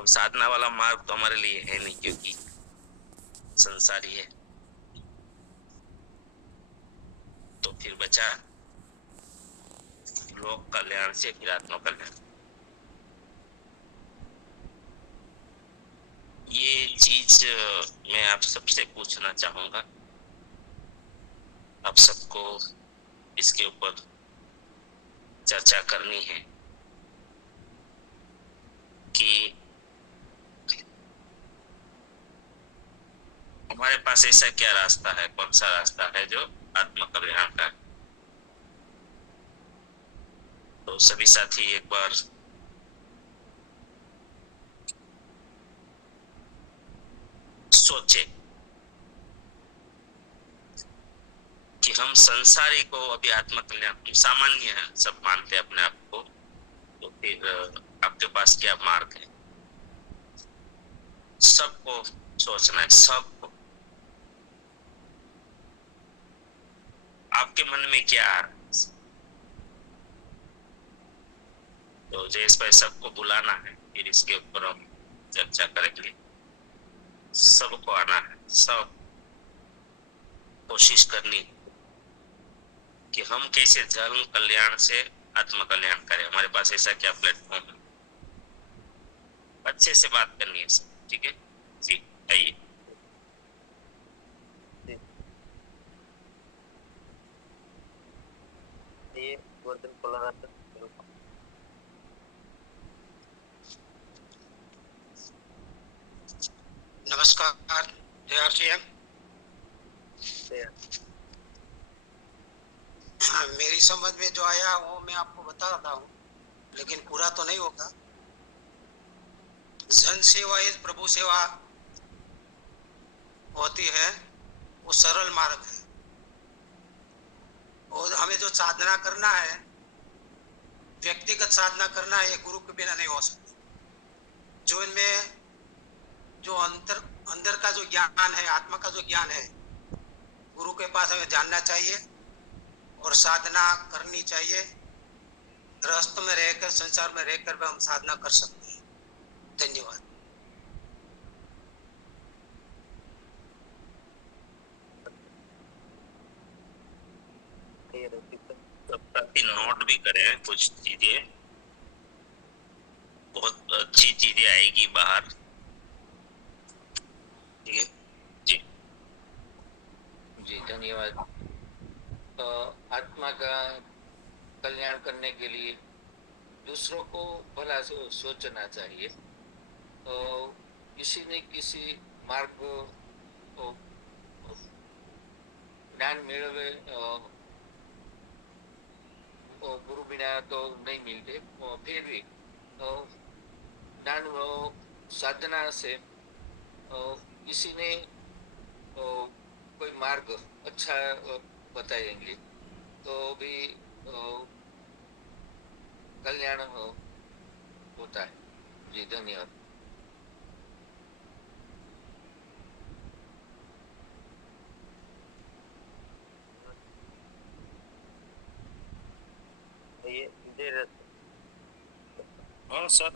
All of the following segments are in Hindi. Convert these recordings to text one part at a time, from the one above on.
अब साधना वाला मार्ग तो हमारे लिए है नहीं, क्योंकि संसारी है। तो फिर बचा लोक कल्याण से फिर आत्म कल्याण। ये चीज मैं आप सबसे पूछना चाहूंगा, आप सबको इसके ऊपर चर्चा करनी है कि हमारे पास ऐसा क्या रास्ता है, कौन सा रास्ता है जो आत्म कल्याण का। तो सभी साथी एक बार सोचे कि हम संसारी को अभी आत्म कल्याण सामान्य है, सब मानते हैं अपने आप को, तो फिर आपके पास क्या मार्ग है। सबको सोचना है, सबको। आपके मन में क्या आ रहा है, तो जयेश भाई सबको बुलाना है, फिर इसके ऊपर हम चर्चा करेंगे। सबको आना है, सब कोशिश करनी कि हम कैसे धर्म कल्याण से आत्म कल्याण करें। हमारे पास ऐसा क्या प्लेटफॉर्म है, अच्छे से बात करनी है सब, ठीक है जी। आइए। नमस्कार जयार जी। मेरी समझ में जो आया वो मैं आपको बता रहा हूँ, लेकिन पूरा तो नहीं होगा। जन सेवा इस प्रभु सेवा होती है, वो सरल मार्ग है। और हमें जो साधना करना है, व्यक्तिगत साधना करना है, ये गुरु के बिना नहीं हो सकती। जो इनमें जो अंदर का जो ज्ञान है, आत्मा का जो ज्ञान है, गुरु के पास हमें जानना चाहिए और साधना करनी चाहिए। गृहस्थ में रहकर, संसार में रहकर भी हम साधना कर सकते हैं। धन्यवाद। काफी नोट भी करें कुछ चीजें, बहुत अच्छी चीजें आएगी बाहर, ठीक है जी। जी धन्यवाद। आत्मा का कल्याण करने के लिए दूसरों को भला सोचना चाहिए। तो किसी न किसी मार्ग को ज्ञान मेळवे गुरु बिना तो नहीं मिलते। फिर भी ज्ञान साधना से किसी ने कोई मार्ग अच्छा बताएंगे तो भी कल्याण होता है। जी धन्यवाद। हाँ सर,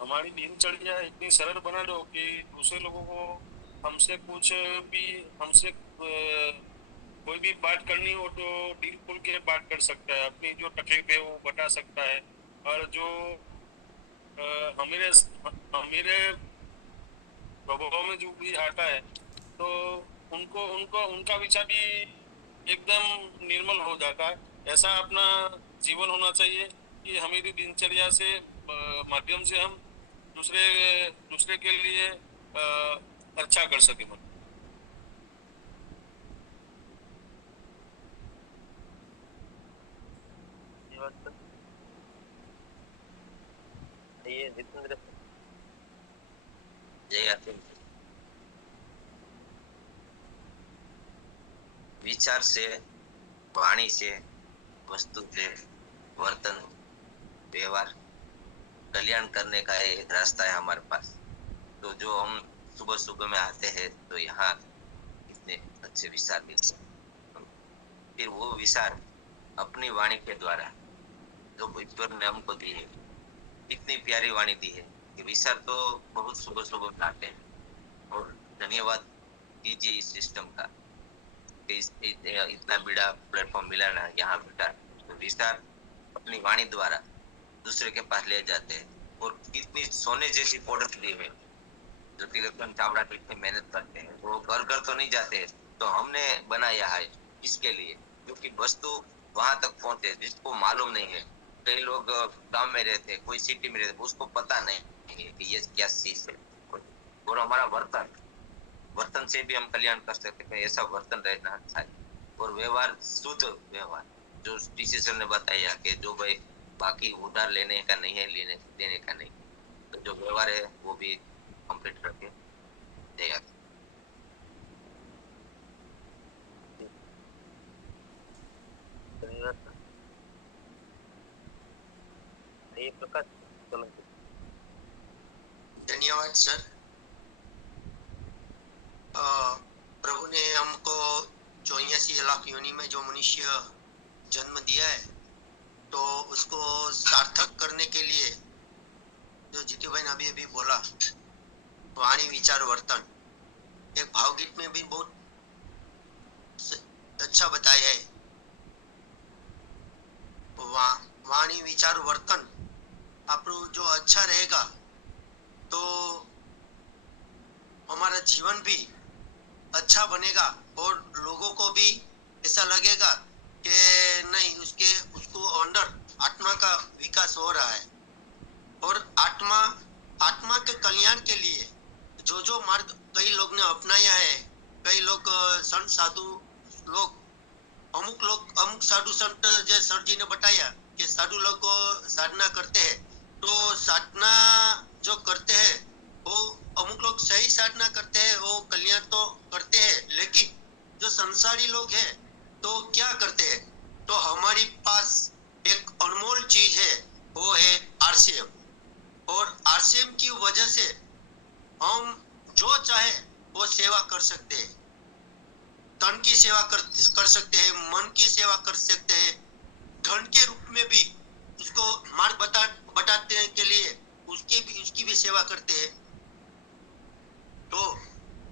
हमारी दिनचर्या इतनी सरल बना दो कि दूसरे लोगों को हमसे कुछ भी, हमसे कोई भी बात करनी हो तो दिल खोल के बात कर सकता है, अपनी जो तकलीफ है वो बता सकता है। और जो हमारे हमारे प्रभाव में जो भी आता है तो उनको उनको उनका विचार भी एकदम निर्मल हो जाता है। ऐसा अपना जीवन होना चाहिए कि हमारी दिनचर्या से माध्यम से हम दूसरे दूसरे के लिए अच्छा कर सके। विचार से, वाणी से, वस्तु से, वर्तन, व्यवहार, कल्याण करने का एक रास्ता है हमारे पास। तो जो हम सुबह सुबह में आते हैं तो यहाँ इतने अच्छे विचार मिलते हैं, फिर वो विचार अपनी वाणी के द्वारा जो ईश्वर ने हमको दी है, इतनी प्यारी वाणी दी है, कि विचार तो बहुत सुबह सुबह लाते हैं, और धन्यवाद कीजिए इस सिस्टम का कि इतना बड़ा प्लेटफॉर्म मिला ना यहाँ बेटा, तो विचार अपनी वाणी द्वारा दूसरे के पास ले जाते हैं, और कितनी सोने जैसी प्रोडक्ट दी है जो तिलकन चावड़ा कितनी मेहनत करते हैं, वो घर घर तो नहीं जाते, तो हमने बनाया है इसके लिए, क्योंकि वस्तु वहां तक पहुंचे जिसको मालूम नहीं है। कई लोग गांव में रहते हैं, कोई सिटी में रहते हैं, उसको पता नहीं है कि ये क्या चीज है। और हमारा वर्तन से भी हम कल्याण कर सकते हैं, ऐसा वर्तन रहना चाहिए, और व्यवहार शुद्ध व्यवहार, जो टीसी सर ने बताया कि जो भाई बाकी उधार लेने का नहीं है, लेने देने का नहीं, तो जो व्यवहार है वो भी कंप्लीट रखे। जय धन्यवाद सर। प्रभु ने हमको 84 लाख योनि में जो मनुष्य जन्म दिया है, तो उसको सार्थक करने के लिए जो जीतू भाई ने अभी अभी बोला, वाणी विचार वर्तन, एक भावगीत में भी बहुत अच्छा बताया है। वाणी विचार वर्तन आप जो अच्छा रहेगा, तो हमारा जीवन भी अच्छा बनेगा, और लोगों को भी ऐसा लगेगा कि नहीं, उसको अंदर आत्मा का विकास हो रहा है, और आत्मा के कल्याण के लिए जो मार्ग कई लोग ने अपनाया है, कई लोग संत साधु लोग, अमुक साधु संत, जैसे सर जी ने बताया कि साधु लोग को साधना करते हैं, तो साधना जो करते हैं वो अमुक लोग सही साधना करते हैं, वो कल्याण तो करते हैं, लेकिन जो संसारी लोग हैं तो क्या करते हैं, तो हमारी पास एक अनमोल चीज है, वो है आरसीएम, और आरसीएम की वजह से हम जो चाहे वो सेवा कर सकते हैं, तन की सेवा कर सकते हैं, मन की सेवा कर सकते हैं, धन के रूप में भी उसको मार्ग बताते के लिए उसकी भी सेवा करते हैं। तो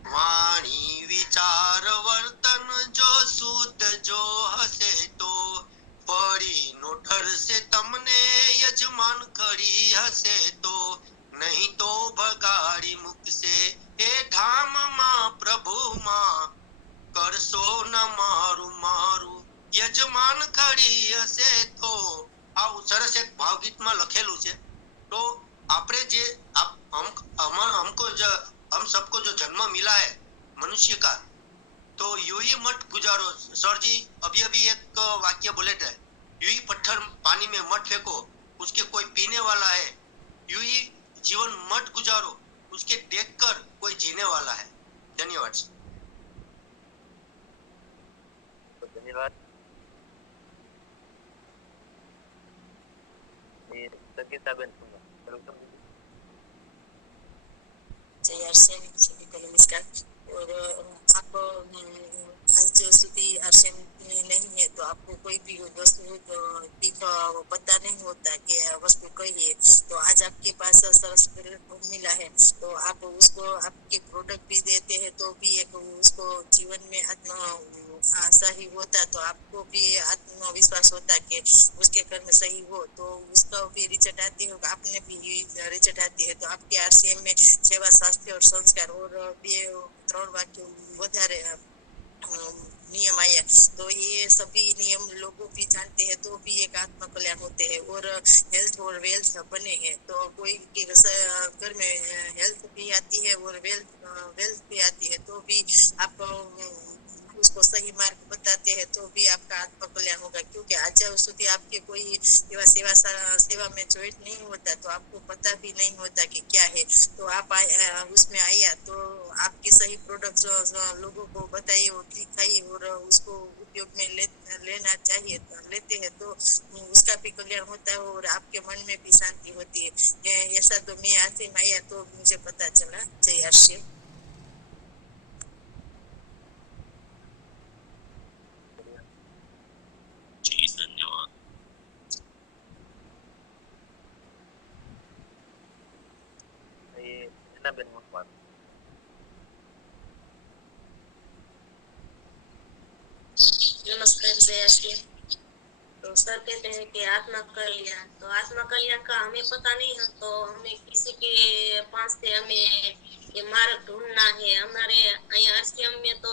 वाणी विचार वर्तन जो शुद्ध जो हसे, तो पड़ी नो डर से तमने यजमान खड़ी हसे, तो नहीं तो भगाड़ी मुख से ए धाम मां प्रभु मां, करशो न मारू मारू યજમાન ખડી હશે તો, આવું સરસ એક ભાવગીતમાં લખેલું છે। તો આપણે જે हम सबको जो जन्म मिला है मनुष्य का, तो यूं ही मत गुजारो। सर जी अभी अभी एक वाक्य बोले थे, यूं ही पत्थर पानी में मत फेंको, उसके कोई पीने वाला है, यूं ही जीवन मत गुजारो, उसके देखकर कोई जीने वाला है। धन्यवाद। धन्यवाद। सभी को नमस्कार। और आप आज સુધી आरसीएम नहीं है, तो आपको कोई भी वस्तु पता नहीं होता कि वस्तु कही है, तो आज आपके पास सरस मिला है, तो आप उसको आपके प्रोडक्ट भी देते हैं, तो भी एक उसको जीवन में सही होता, तो आपको भी आत्मविश्वास होता कि उसके कर्म सही हो, तो उसका भी रिजल्ट आती है, आपने भी रिजल्ट आती है। तो आपके आरसीएम में सेवा, स्वास्थ्य और संस्कार और भी 3 वाक्य વધારે नियम आया, तो ये सभी नियम लोगों भी जानते हैं, तो भी एक आत्म कल्याण होते हैं और हेल्थ और वेल्थ बने हैं। तो कोई के घर में हेल्थ भी आती है और वेल्थ भी आती है, तो भी आप उसको सही मार्ग बताते हैं, तो भी आपका आत्म कल्याण होगा, क्योंकि आज સુધી आपके कोई सेवा में ज्वाइन नहीं होता, तो आपको पता भी नहीं होता कि क्या है। तो आप उसमें आया, तो आपके सही प्रोडक्ट लोगों को बताइए और दिखाइए, और उसको उपयोग में लेना चाहिए, लेते हैं तो उसका भी कल्याण होता है और आपके मन में भी शांति होती है। ऐसा तो मैं आरसीएम में आया तो मुझे पता चला। जय आरसीएम। ટીનાબેન મકવાણા. नमस्कार जय। तो सर कहते हैं कि आत्मा कल्याण, तो आत्मा कल्याण का हमें पता नहीं है, तो हमें किसी के पास से हमें ये मार्ग ढूंढना है। हमारे यहाँ आरसीएम में तो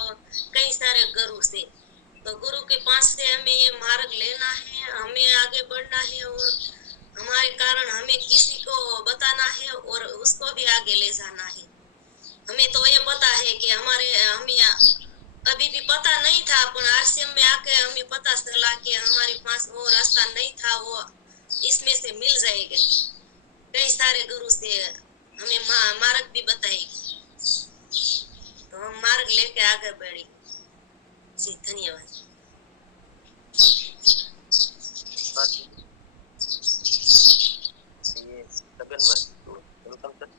कई सारे गुरु से, तो गुरु के पास से हमें ये मार्ग लेना है, हमें आगे बढ़ना है, और हमारे कारण हमें किसी को बताना है और उसको भी आगे ले जाना है। हमें तो ये पता है कि हमें अभी भी पता नहीं था, पर आरसीएम में आके हमें पता चला कि हमारे पास वो रास्ता नहीं था, वो इसमें से मिल जाएगा। कई सारे गुरु से हमें मार्ग भी बताएगी, तो हम मार्ग लेके आगे बढ़े जी। धन्यवाद। ये छगनभाई, तो वेलकम सर.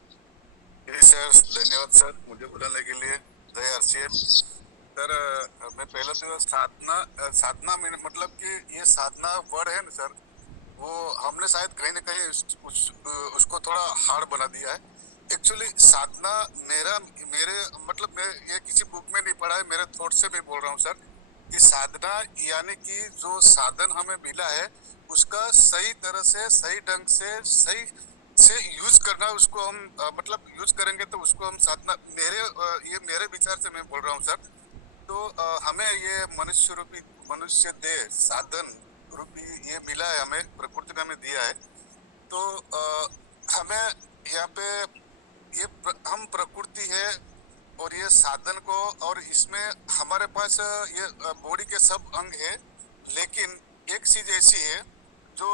सर धन्यवाद सर मुझे बुलाने के लिए. जय आरसीएम सर. मैं पहले तो साधना में मतलब कि ये साधना वर्ड है ना सर, वो हमने शायद कहीं ना कहीं उसको थोड़ा हार्ड बना दिया है. एक्चुअली साधना मेरे मतलब मैं ये किसी बुक में नहीं पढ़ा है, मेरे थॉट से मैं बोल रहा हूँ सर कि साधना यानी कि जो साधन हमें मिला है उसका सही तरह से सही ढंग से यूज करना. उसको हम मतलब यूज करेंगे तो उसको हम साधना, मेरे विचार से मैं बोल रहा हूँ सर. तो हमें ये मनुष्य देह साधन रूपी ये मिला है, हमें प्रकृति ने हमें दिया है. तो हमें यहाँ पे हम प्रकृति है और ये साधन को, और इसमें हमारे पास ये बॉडी के सब अंग है, लेकिन एक चीज ऐसी है जो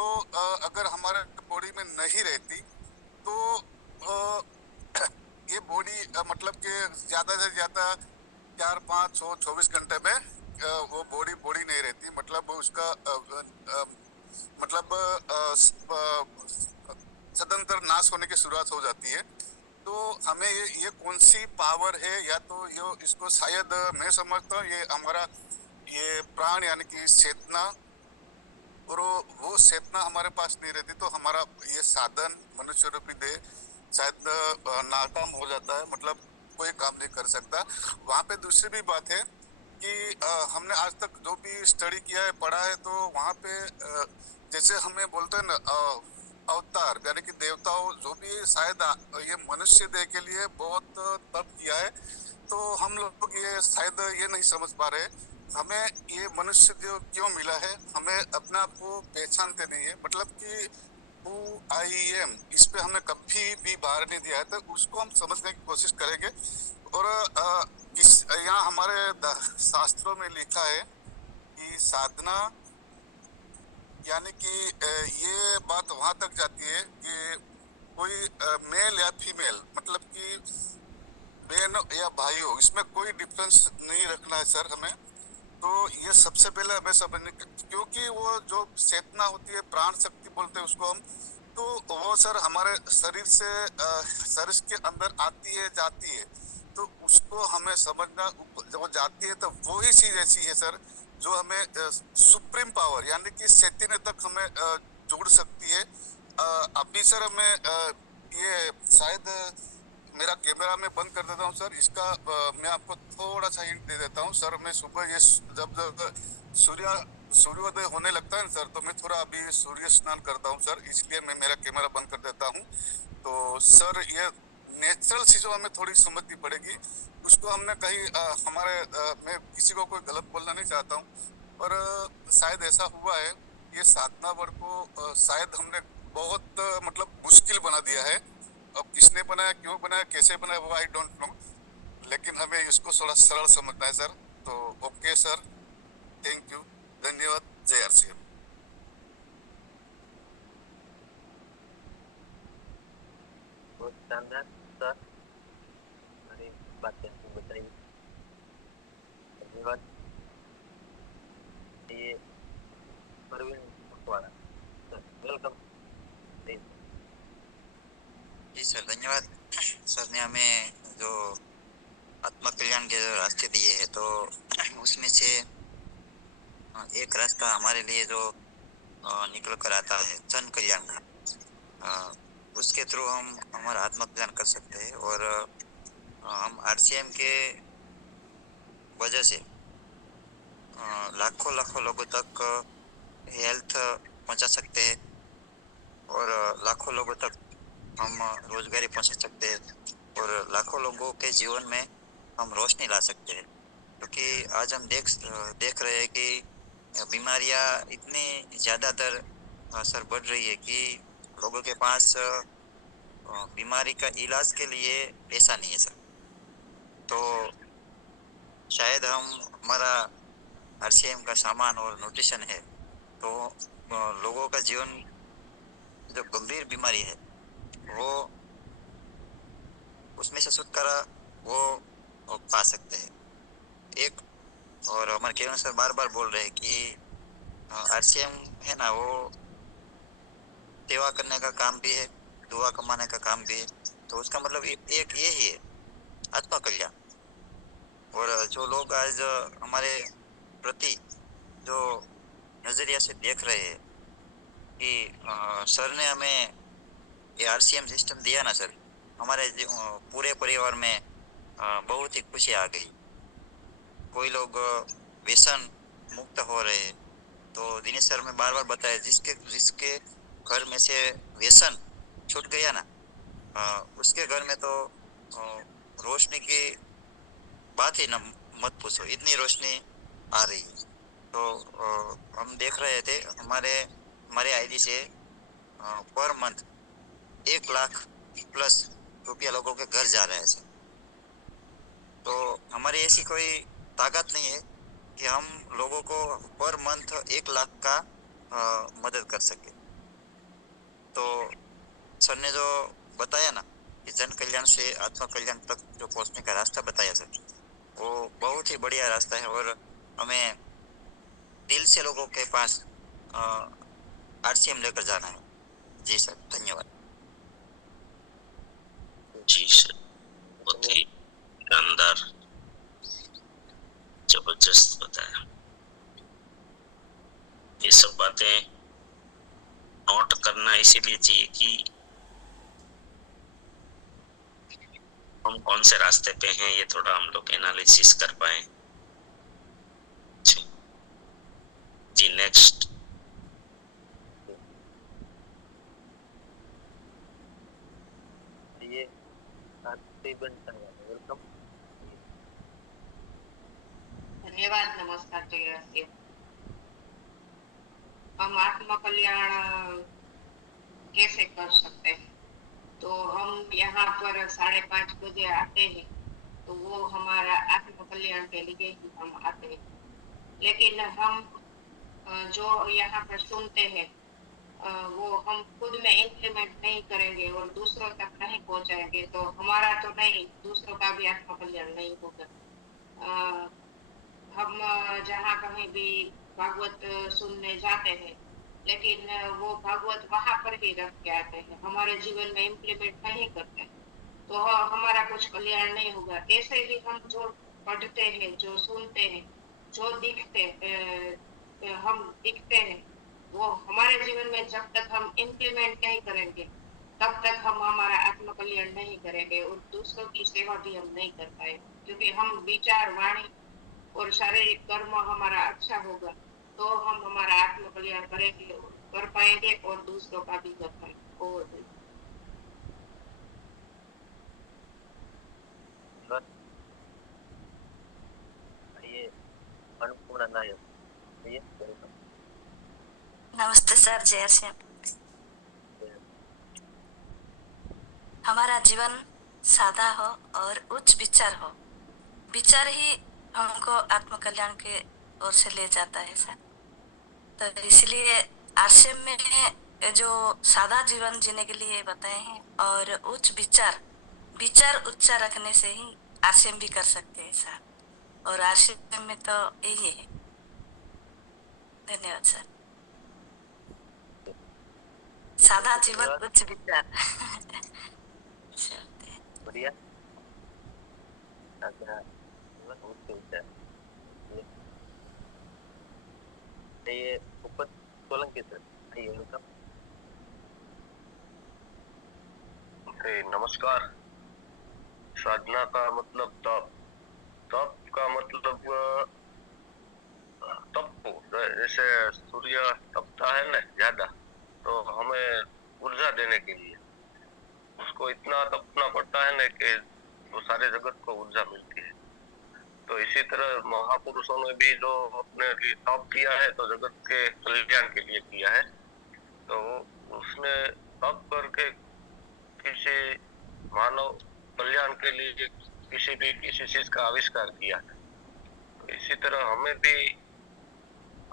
अगर हमारे बॉडी में नहीं रहती तो ये बॉडी मतलब कि ज्यादा से ज्यादा 4, 5, 6, 24 घंटे में वो बॉडी नहीं रहती. मतलब उसका मतलब सदंतर नाश होने की शुरुआत हो जाती है. तो हमें ये कौन सी पावर है, या तो ये इसको शायद मैं समझता हूँ ये हमारा ये प्राण यानी कि चेतना, और वो चेतना हमारे पास नहीं रहती तो हमारा ये साधन मनुष्य रूपी देह शायद नाकाम हो जाता है, मतलब कोई काम नहीं कर सकता. वहाँ पे दूसरी भी बात है कि हमने आज तक जो भी स्टडी किया है, पढ़ा है, तो वहाँ पे जैसे हमें बोलते हैं ना अवतार यानी कि देवताओं जो भी शायद ये मनुष्य देह के लिए बहुत तप किया है, तो हम लोग ये शायद ये नहीं समझ पा रहे हमें ये मनुष्य देह क्यों मिला है. हमें अपने आप को पहचानते नहीं है, मतलब कि हु आई एम, इस पे हमने कभी भी बाहर नहीं दिया है, तो उसको हम समझने की कोशिश करेंगे. और यहाँ हमारे शास्त्रों में लिखा है कि साधना यानी कि ये बात वहां तक जाती है कि कोई मेल या फीमेल, मतलब कि बहन या भाई हो, इसमें कोई डिफरेंस नहीं रखना है सर हमें. तो ये सबसे पहले हमें समझने, क्योंकि वो जो चेतना होती है, प्राण शक्ति बोलते हैं उसको हम, तो वो सर हमारे शरीर से शरीर के अंदर आती है जाती है, तो उसको हमें समझना. जब वो जाती है तो वो ही चीज ऐसी है सर जो हमें सुप्रीम पावर यानी कि चैतन्य तक हमें जोड़ सकती है. अभी सर हमें ये शायद मेरा कैमरा में बंद कर देता हूँ सर, इसका मैं आपको थोड़ा सा हिंट दे देता हूँ सर. मैं सुबह ये जब सूर्योदय होने लगता है ना सर, तो मैं थोड़ा अभी सूर्य स्नान करता हूँ सर, इसलिए मैं मेरा कैमरा बंद कर देता हूँ. तो सर ये नेचुरल चीजों हमें थोड़ी समझनी पड़ेगी, उसको हमने कहीं हमारे मैं किसी को कोई गलत बोलना नहीं चाहता हूँ, पर शायद ऐसा हुआ है ये साधना वर्ड को शायद हमने बहुत मतलब मुश्किल बना दिया है. अब किसने बनाया, क्यों बनाया, कैसे बनाया, वो आई डोंट नो, लेकिन हमें इसको थोड़ा सरल समझना है सर. तो ओके सर, थैंक यू, धन्यवाद. जय आरसीएम. बहुत शानदार सर, हमारी बातें आपको बताई, धन्यवाद. ये परवीन मकवाड़ा सर, वेलकम. जी सर धन्यवाद. सर ने हमें जो आत्म कल्याण के जो रास्ते दिए हैं, तो उसमें से एक रास्ता हमारे लिए जो निकल कर आता है जन कल्याण का. उसके थ्रू हम हमारा आत्मज्ञान कर सकते हैं। और हम आरसीएम के वजह से लाखों लाखों लोगों तक हेल्थ पहुंचा सकते हैं और लाखों लोगों तक हम रोजगारी पहुंचा सकते हैं और लाखों लोगों के जीवन में हम रोशनी ला सकते हैं। क्योंकि आज हम देख रहे हैं कि बीमारियां इतनी ज़्यादातर सर बढ़ रही है कि लोगों के पास बीमारी का इलाज के लिए पैसा नहीं है सर। तो शायद हम हमारा आरसीएम का सामान और न्यूट्रिशन है तो लोगों का जीवन जो गंभीर बीमारी है वो उसमें से छुटकारा वो पा सकते हैं। एक और हमारे केवल सर बार बार बोल रहे हैं कि आरसीएम है ना, वो सेवा करने का काम भी है, दुआ कमाने का काम भी है। तो उसका मतलब एक ये ही है, आत्मा कल्याण। और जो लोग आज हमारे प्रति जो नजरिया से देख रहे हैं कि सर ने हमें ये आरसीएम सिस्टम दिया ना सर, हमारे पूरे परिवार में बहुत ही खुशी आ गई। कोई लोग व्यसन मुक्त हो रहे हैं। तो दिनेश सर में बार बार बताया, जिसके घर में से व्यसन छूट गया ना, उसके घर में तो रोशनी की बात ही न मत पूछो, इतनी रोशनी आ रही है। तो हम देख रहे थे हमारे आईडी से पर मंथ 1 लाख प्लस रुपया लोगों के घर जा रहा है सर। तो हमारी ऐसी कोई ताकत नहीं है कि हम लोगों को पर मंथ 1 लाख का मदद कर सके। तो सर ने जो बताया ना कि जन कल्याण से आत्म कल्याण तक जो पहुंचने का रास्ता बताया सर, वो बहुत ही बढ़िया रास्ता है। और हमें दिल से लोगों के पास आरसीएम लेकर जाना है। जी सर, धन्यवाद। जी सर, बहुत ही शानदार, जबरदस्त बताया। ये सब बातें नोट करना इसीलिए चाहिए कि हम कौन से रास्ते पे हैं, ये थोड़ा हम लोग एनालिसिस कर पाए। जी नेक्स्ट। ये वेलकम। धन्यवाद। नमस्कार जय। हम आत्म कल्याण कैसे कर सकते हैं? तो हम यहाँ पर 5:30 बजे आते हैं, तो वो हमारा आत्म कल्याण के लिए ही हम आते हैं। लेकिन हम जो यहाँ पर सुनते हैं वो हम खुद में इम्प्लीमेंट नहीं करेंगे और दूसरों तक नहीं पहुँचाएंगे, तो हमारा तो नहीं, दूसरों का भी आत्म कल्याण नहीं होगा। हम जहाँ कहीं भी भागवत सुनने जाते हैं, लेकिन वो भागवत वहां पर ही रख के आते हैं, हमारे जीवन में इम्प्लीमेंट नहीं करते, तो हमारा कुछ कल्याण नहीं होगा। ऐसे ही हम जो पढ़ते हैं, जो सुनते हैं, जो हम दिखते हैं, वो हमारे जीवन में जब तक हम इम्प्लीमेंट नहीं करेंगे तब तक हम हमारा आत्म कल्याण नहीं करेंगे और दूसरों की सेवा भी हम नहीं कर पाए। क्योंकि हम विचार, वाणी और शारीरिक कर्म हमारा अच्छा होगा तो हम हमारा आत्म कल्याण करेंगे, कर पाएंगे और दूसरों का भी कर पाएंगे। और ये अन्नपूर्णा नायक, ये वेलकम। नमस्ते सर, जय श्याम। हमारा जीवन सादा हो और उच्च विचार हो, विचार ही हमको आत्म कल्याण के ओर से ले जाता है सर। तो इसलिए आश्रम में जो सादा जीवन जीने के लिए बताए हैं और उच्च विचार उच्च रखने से ही आश्रम भी कर सकते हैं सर। और आश्रम में तो यही है। धन्यवाद सर। सादा जीवन उच्च विचार। बढ़िया। सादा जीवन उच्च विचार। ये ऊपर सोलंकी सर, आइए वेलकम। जी नमस्कार। साधना का मतलब तप, तप का मतलब तप को, जैसे सूर्य तपता है ना ज्यादा, तो हमें ऊर्जा देने के लिए उसको इतना तपना पड़ता है ना कि वो सारे जगत को ऊर्जा मिलती है। तो इसी तरह महापुरुषों ने भी जो अपने लिए तप किया है तो जगत के कल्याण के लिए किया है। तो उसने तप करके किसी मानव कल्याण के लिए किसी चीज का आविष्कार किया है। तो इसी तरह हमें भी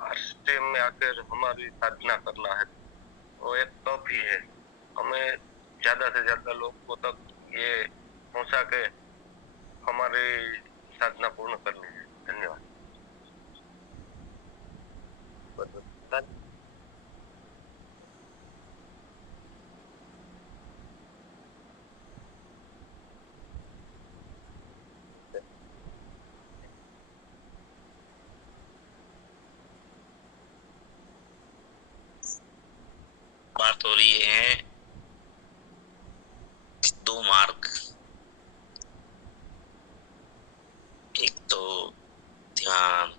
आश्रम में आकर हमारी साधना करना है, वो एक तप ही है। हमें ज्यादा से ज्यादा लोगों तक ये पहुंचा के हमारी साधना पूर्ण करनी है। धन्यवाद। बात हो रही है दो मार्ग, एक तो ध्यान,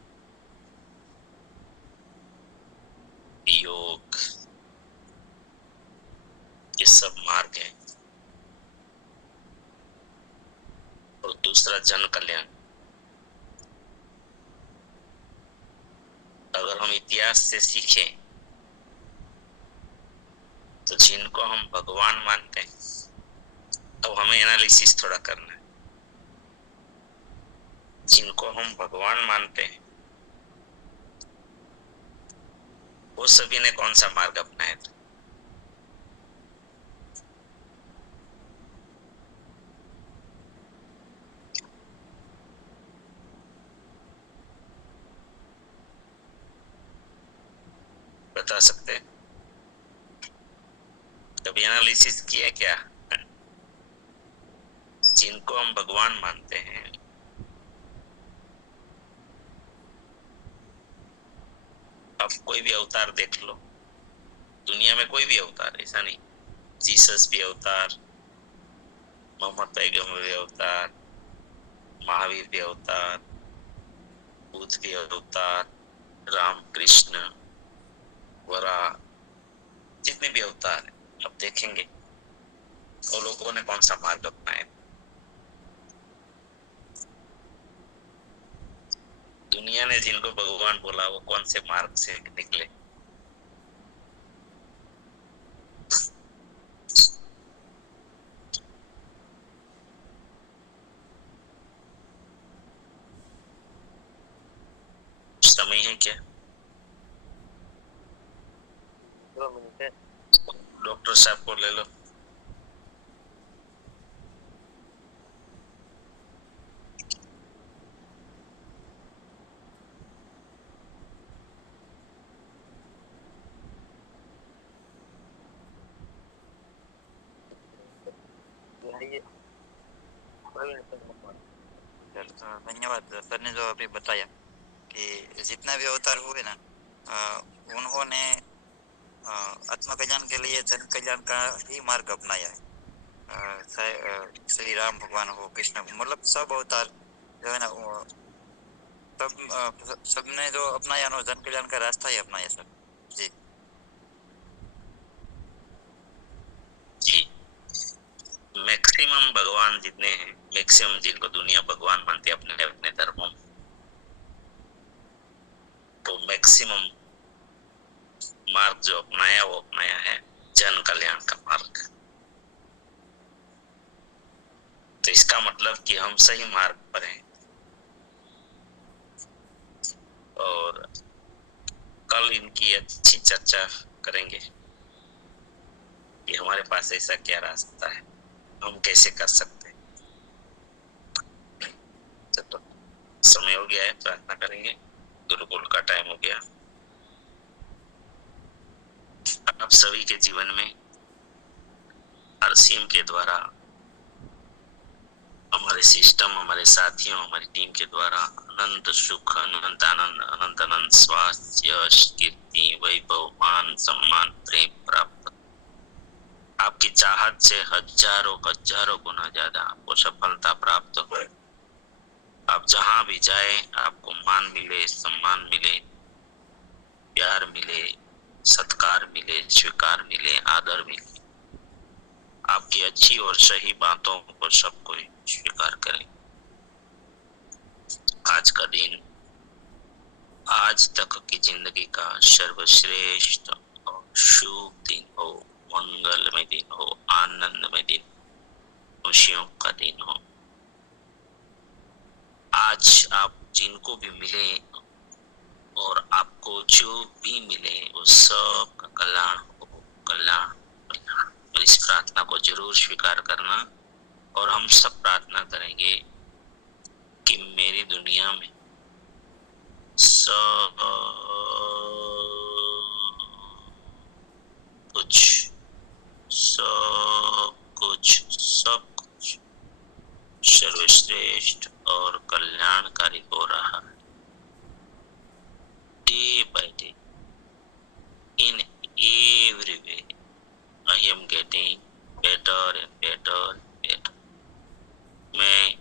योग, ये सब मार्ग है, और दूसरा जन कल्याण। अगर हम इतिहास से सीखें तो जिनको हम भगवान मानते हैं, अब हमें एनालिसिस थोड़ा करना है। जिनको हम भगवान मानते हैं वो सभी ने कौन सा मार्ग अपनाया था? बता सकते हैं? कभी एनालिसिस किया क्या? जिनको हम भगवान मानते हैं अब कोई भी अवतार देख लो, दुनिया में कोई भी अवतार, ऐसा नहीं, जीसस भी अवतार, मोहम्मद पैगंबर भी अवतार, महावीर भी अवतार, बुद्ध भी अवतार, राम कृष्ण वरा, जितने भी अवतार है अब देखेंगे वो लोगों ने कौन सा मार्ग अपनाया। दुनिया ने जिनको भगवान बोला वो कौन से मार्ग से निकले। समय है क्या? 2 मिनट है। डॉक्टर साहब को ले लो। धन्यवाद सर ने जो अभी बताया कि जितना भी अवतार हुए ना, उन्होंने आत्म कल्याण के लिए जन कल्याण का ही मार्ग अपनाया है। श्री राम भगवान हो, कृष्ण, मतलब सब अवतार जो है ना, सबने जो अपनाया ना जन कल्याण का रास्ता ही अपनाया सर। जी जी, मैक्सिमम भगवान जितने हैं, मैक्सिमम जिनको दुनिया भगवान मानती है अपने अपने धर्मों में, तो मैक्सिमम मार्ग जो अपनाया वो अपनाया है जन कल्याण का मार्ग। तो इसका मतलब कि हम सही मार्ग पर हैं। और कल इनकी अच्छी चर्चा करेंगे कि हमारे पास ऐसा क्या रास्ता है, हम कैसे कर सकते हैं। तो समय हो गया है, प्रार्थना करेंगे, गुरुकुल का टाइम हो गया। आप सभी के जीवन में आरसीएम के द्वारा, हमारे सिस्टम, हमारे साथियों, हमारी टीम के द्वारा अनंत सुख, अनंत आनंद, अनंत अनंत स्वास्थ्य, यश, कीर्ति, वैभव, मान, सम्मान, प्रेम प्राप्त आपकी चाहत से हजारों हजारों गुना ज्यादा आपको सफलता प्राप्त हो। आप जहां भी जाए आपको मान मिले, सम्मान मिले, प्यार मिले, सत्कार मिले, स्वीकार मिले, आदर मिले। आपकी अच्छी और सही बातों को सब कोई स्वीकार करें। आज का दिन आज तक की जिंदगी का सर्वश्रेष्ठ और शुभ दिन हो, मंगलमय दिन हो, आनंदमय दिन, खुशियों का दिन हो। आज आप जिनको भी मिले और आपको जो भी मिले वो सब का कल्याण हो, कल्याण कल्याण। और इस प्रार्थना को जरूर स्वीकार करना और हम सब प्रार्थना करेंगे कि मेरी दुनिया में सब कुछ सर्वश्रेष्ठ और कल्याणकारी हो रहा है। Day by day, in every way, I am getting better and better and better. मैं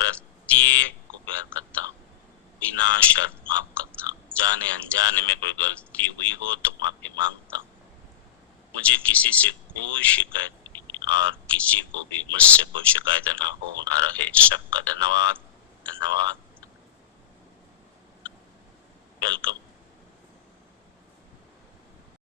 प्रत्येक को प्यार करता हूँ, बिना शर्त माफ करता हूँ। जाने अनजाने में कोई गलती हुई हो तो माफी मांगता हूँ। मुझे किसी से कोई शिकायत नहीं और किसी को भी मुझसे कोई शिकायत ना हो ना रहे। सबका धन्यवाद, धन्यवाद। वेलकम।